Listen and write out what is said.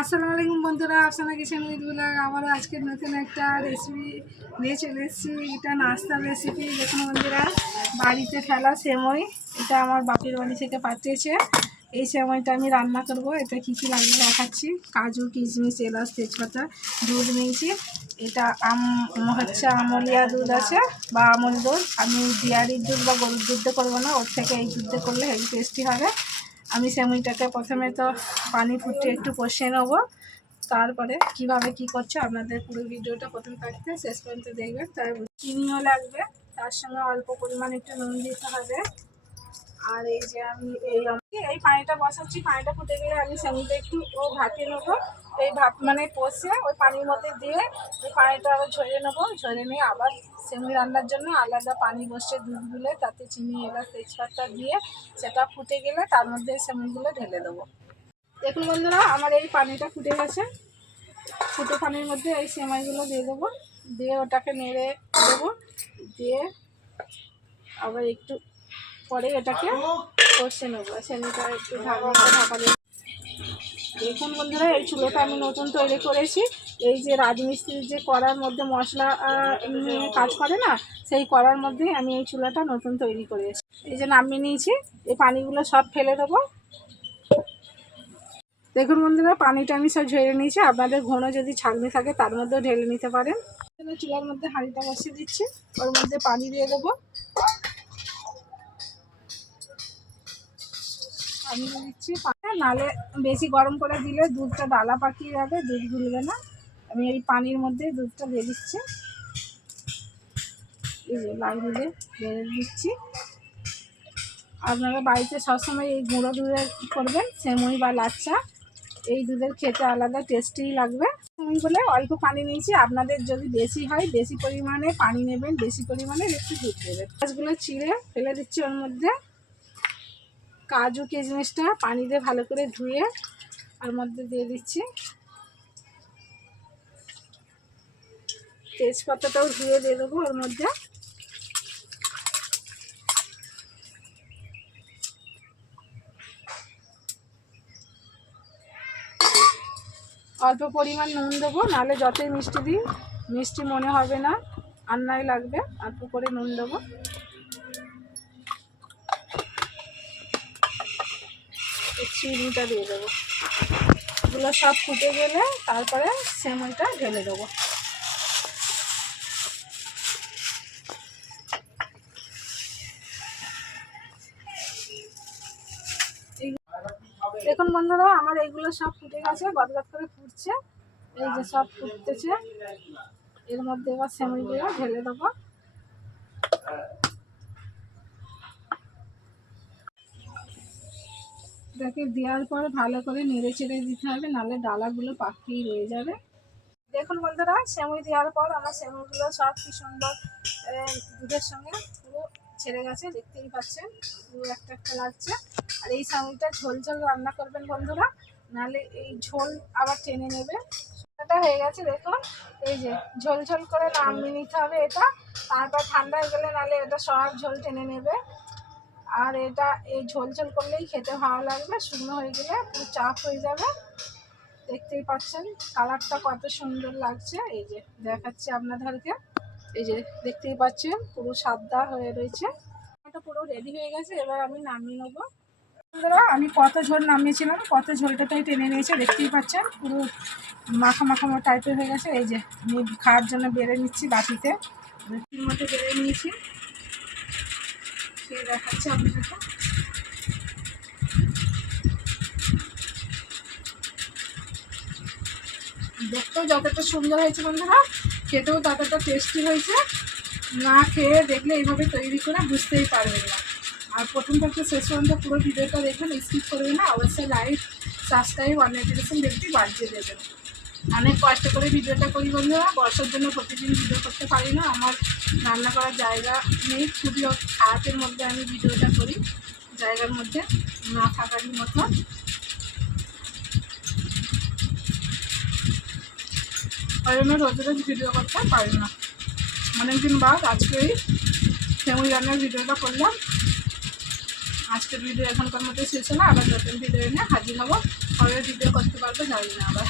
আসসালামু আলাইকুম বন্ধুরা, আফসানা কিচেন উইথ ব্লগ আবারও আজকে নতুন একটা রেসিপি নিয়ে চলে এসেছি। এটা নাস্তার রেসিপি। দেখুন বন্ধুরা, বাড়িতে ফেলা সেমই, এটা আমার বাপের বাড়ি থেকে পাঠিয়েছে। এই সেমইটা আমি রান্না করব। এটা কী কী লাগবে দেখাচ্ছি। কাজু, কিশমিশ, এলাচ, তেজপাতা, দুধ নিয়েছি। এটা হচ্ছে আমলিয়া দুধ আছে বা আমল দুধ। আমি ডেয়ারির দুধ বা গরুর দুধে করবো না, ওর থেকে এই দুধে করলে হেভি টেস্টি হবে। আমি সেমইটাকে প্রথমে তো পানি ফুটিয়ে একটু কষিয়ে নেব, তারপরে কিভাবে কি করছে আপনাদের পুরো ভিডিওটা প্রথম থাকতে শেষ পর্যন্ত দেখবেন। তার চিনিও লাগবে, তার সঙ্গে অল্প পরিমাণ একটু নুন দিতে হবে। আর এই যে আমি এই পানিটা বসাচ্ছি, পানিটা ফুটে গেলে আমি সেমইটা একটু ভাপিয়ে নেবো। এই ভাপ মানে কষে ওই পানির মধ্যে দিয়ে ওই পানিটা আবার ঝরিয়ে নেবো। ঝরিয়ে নিয়ে আবার সেমই রান্নার জন্য আলাদা পানি বসিয়ে দুধ গুলে তাতে চিনি, এলাচ, তেজপাতা দিয়ে সেটা ফুটে গেলে তার মধ্যে সেমইগুলো ঢেলে দেবো। দেখুন বন্ধুরা, আমার এই পানিটা ফুটে গেছে। ফুটো পানির মধ্যে এই সেমাইগুলো দিয়ে দেবো, দিয়ে ওটাকে নেড়ে দেবো, দিয়ে আবার একটু পরে এটাকে কষে নেবো। সেমিটা একটু ঢাকা দিয়ে। দেখুন বন্ধুরা, এই চুলোটা আমি নতুন তৈরি করেছি। এই যে রাজমিস্ত্রির যে কড়ার মধ্যে মশলা নিয়ে কাজ করে না, সেই কড়ার মধ্যেই আমি এই চুলাটা নতুন তৈরি করেছি। এই যে নামিয়ে নিয়েছি, এই পানিগুলো সব ফেলে দেবো। দেখুন বন্ধুরা, পানিটা আমি সব ঝেড়ে নিয়েছি। আপনাদের ঘন যদি ছাঁকনি থাকে তার মধ্যেও ঢেলে নিতে পারেন। চুলার মধ্যে হাঁড়িটা বসিয়ে দিচ্ছি, ওর মধ্যে পানি দিয়ে দেবো। পানি দিয়ে দিচ্ছি, নালে বেশি গরম করে দিলে দুধটা ডালা পাকিয়ে যাবে, দুধ গুলবে না। আমি এই পানির মধ্যে দুধটা দিয়ে দিচ্ছি, এই যে লাল দুধে দিয়ে দিচ্ছি। আপনারা বাড়িতে সবসময় এই গুঁড়ো দুধে করবেন সেমই বা লাচ্চা। এই দুধের খেতে আলাদা টেস্টি লাগবে। আমি বলে অল্প পানি নিয়েছি, আপনাদের যদি বেশি হয় বেশি পরিমাণে পানি নেবেন, বেশি পরিমাণে একটু দুধ দেবেন। গাছগুলো চিড়ে ফেলে দিচ্ছি ওর মধ্যে। কাজু কিশমিশটা পানি দিয়ে ভালো করে ধুয়ে ওর মধ্যে দিয়ে দিচ্ছি। তেজপাতাটাও ধুয়ে দিয়ে দেবো ওর মধ্যে। অল্প পরিমাণ নুন দেবো, নাহলে যতই মিষ্টি দিই মিষ্টি মনে হবে না, রান্নায় লাগবে। অল্প করে নুন দেবো। চিনিটা দিয়ে দেবো। এগুলো সব ফুটে গেলে তারপরে সেমইটা ঢেলে দেবো। দেখুন বন্ধুরা, আমার এইগুলো সব ফুটে গেছে, গদগদ করে ফুটছে। এই যে সব ফুটতেছে, এর মধ্যে এবার সেমইগুলো ঢেলে দেবো। এটাকে দেওয়ার পর ভালো করে নেড়ে চেড়ে দিতে হবে, নাহলে ডালাগুলো পাকিয়ে রয়ে যাবে। দেখুন বন্ধুরা, সেমই দেওয়ার পর আমার সেমইগুলো সব কি সুন্দর দুধের সঙ্গে পুরো ছেড়ে গেছে, দেখতেই পাচ্ছেন পুরো একটা একটা লাগছে। আর এই সেমইটা ঝোল ঝোল রান্না করবেন বন্ধুরা, নাহলে এই ঝোল আবার টেনে নেবে। এটা হয়ে গেছে দেখুন, এই যে ঝোল ঝোল করে নামিয়ে নিতে হবে এটা। তারপর ঠান্ডা হয়ে গেলে নাহলে এটা সব ঝোল টেনে নেবে। আর এটা এই ঝোল ঝোল করলেই খেতে ভালো লাগবে, শুকনো হয়ে গেলে পুরো চাপ হয়ে যাবে। দেখতেই পাচ্ছেন কালারটা কত সুন্দর লাগছে। এই যে দেখাচ্ছি আপনাদেরকে, এই যে দেখতেই পাচ্ছেন পুরো সাদা হয়ে রয়েছে। এটা পুরো রেডি হয়ে গেছে, এবার আমি নামিয়ে নেবো। বন্ধুরা, আমি কত ঝোল নামিয়েছিলাম, কত ঝোলটাই টেনে নিয়েছে, দেখতেই পাচ্ছেন পুরো মাখা মাখা টাইপের হয়ে গেছে। এই যে আমি খাওয়ার জন্য বেড়ে নিচ্ছি বাটিতে, বাটির মধ্যে বেড়ে নিয়েছি, সেই দেখাচ্ছি আপনাদেরকে। দেখতেও যতটা সুন্দর হয়েছে বন্ধুরা, খেতেও ততটা টেস্টি হয়েছে। না খেয়ে দেখলে এইভাবে তৈরি করে বুঝতেই পারবেন না। আর প্রথম থেকে শেষ পর্যন্ত পুরো ভিডিওটা দেখেন, স্কিপ করবেন না। অবশ্যই লাইক, সাবস্ক্রাইব, আর নোটিফিকেশন বেলটি বাজিয়ে দেবেন। অনেক কষ্ট করে ভিডিওটা করি বন্ধুরা, বর্ষার জন্য প্রতিদিন ভিডিও করতে পারি না, আমার রান্না করার জায়গা নেই। খুবই খারাপের মধ্যে আমি ভিডিওটা করি, জায়গার মধ্যে না থাকারই মতো। ওই জন্য রোজ রোজ ভিডিও করতে পারি না। অনেকদিন বাদ আজকেই সেমই রান্নার ভিডিওটা করলাম। আজকের ভিডিও এখনকার মতো শেষ হলো, আবার নতুন ভিডিও নিয়ে হাজির হবো। কবে ভিডিও করতে পারবো জানি না আবার।